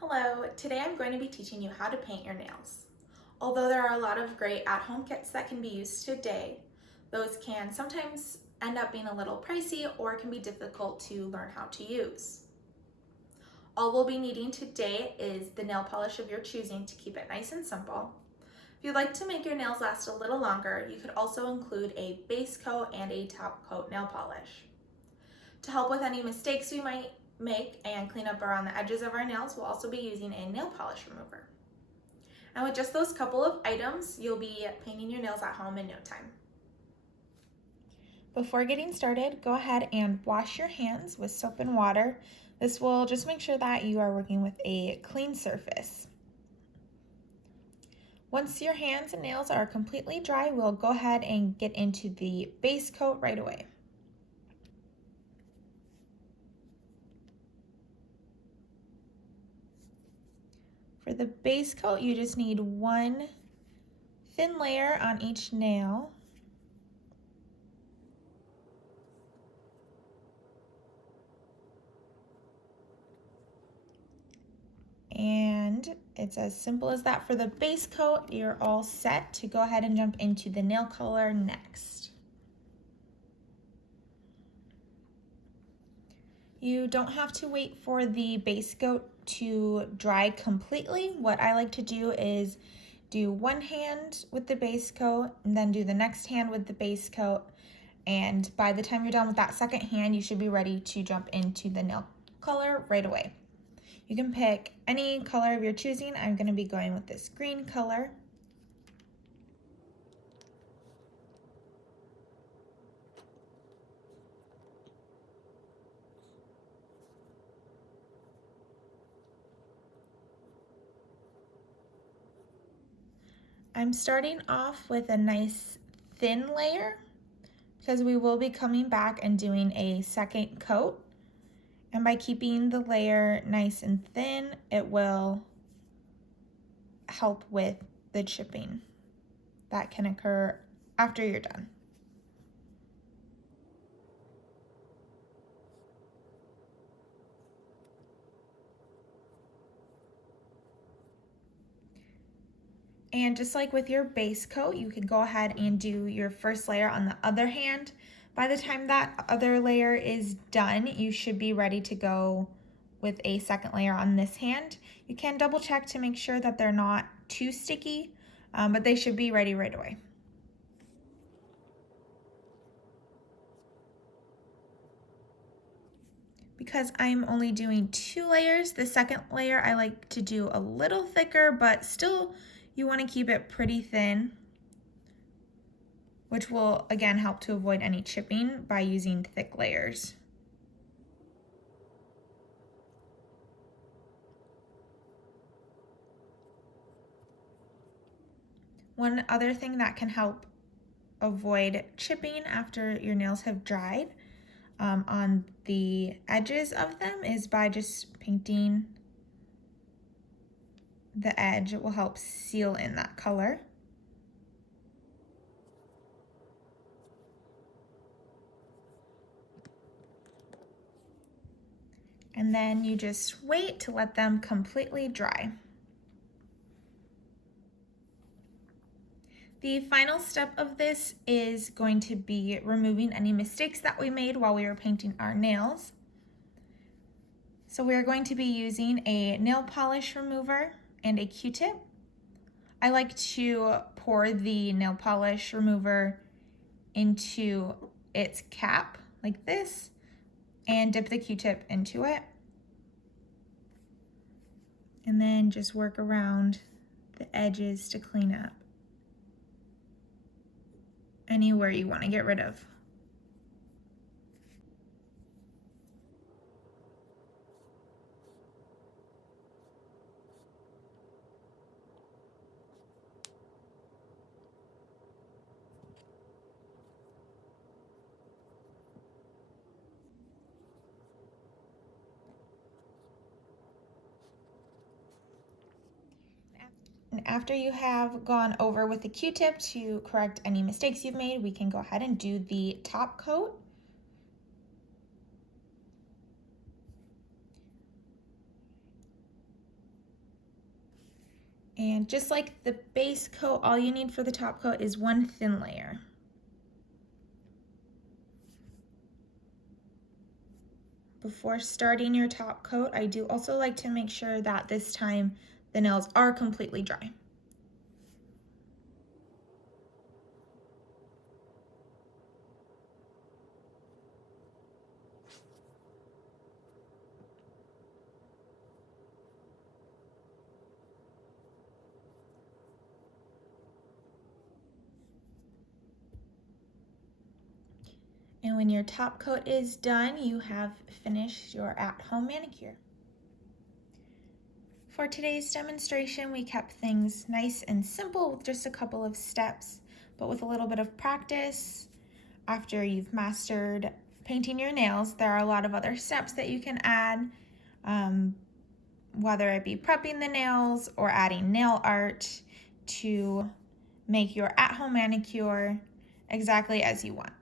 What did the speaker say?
Hello, today I'm going to be teaching you how to paint your nails. Although there are a lot of great at-home kits that can be used today, those can sometimes end up being a little pricey or can be difficult to learn how to use. All we'll be needing today is the nail polish of your choosing to keep it nice and simple. If you'd like to make your nails last a little longer, you could also include a base coat and a top coat nail polish. To help with any mistakes we might make and clean up around the edges of our nails, we'll also be using a nail polish remover. And with just those couple of items, you'll be painting your nails at home in no time. Before getting started, go ahead and wash your hands with soap and water. This will just make sure that you are working with a clean surface. Once your hands and nails are completely dry, we'll go ahead and get into the base coat right away. For the base coat, you just need one thin layer on each nail. And it's as simple as that. For the base coat, you're all set to go ahead and jump into the nail color next. You don't have to wait for the base coat to dry completely. What I like to do is do one hand with the base coat and then do the next hand with the base coat. And by the time you're done with that second hand, you should be ready to jump into the nail color right away. You can pick any color of your choosing. I'm going to be going with this green color. I'm starting off with a nice thin layer because we will be coming back and doing a second coat. And by keeping the layer nice and thin, it will help with the chipping that can occur after you're done. And just like with your base coat, you can go ahead and do your first layer on the other hand. By the time that other layer is done, you should be ready to go with a second layer on this hand. You can double check to make sure that they're not too sticky, but they should be ready right away. Because I'm only doing 2 layers, the second layer I like to do a little thicker, but still you want to keep it pretty thin, which will again help to avoid any chipping by using thick layers. One other thing that can help avoid chipping after your nails have dried on the edges of them is by just painting the edge. It will help seal in that color. And then you just wait to let them completely dry. The final step of this is going to be removing any mistakes that we made while we were painting our nails. So we're going to be using a nail polish remover and a Q-tip. I like to pour the nail polish remover into its cap like this and dip the Q-tip into it. And then just work around the edges to clean up anywhere you want to get rid of. And after you have gone over with the Q-tip to correct any mistakes you've made, we can go ahead and do the top coat. And just like the base coat, all you need for the top coat is one thin layer. Before starting your top coat, I do also like to make sure that this time the nails are completely dry. And when your top coat is done, you have finished your at-home manicure. For today's demonstration, we kept things nice and simple with just a couple of steps, but with a little bit of practice, after you've mastered painting your nails, there are a lot of other steps that you can add, whether it be prepping the nails or adding nail art to make your at-home manicure exactly as you want.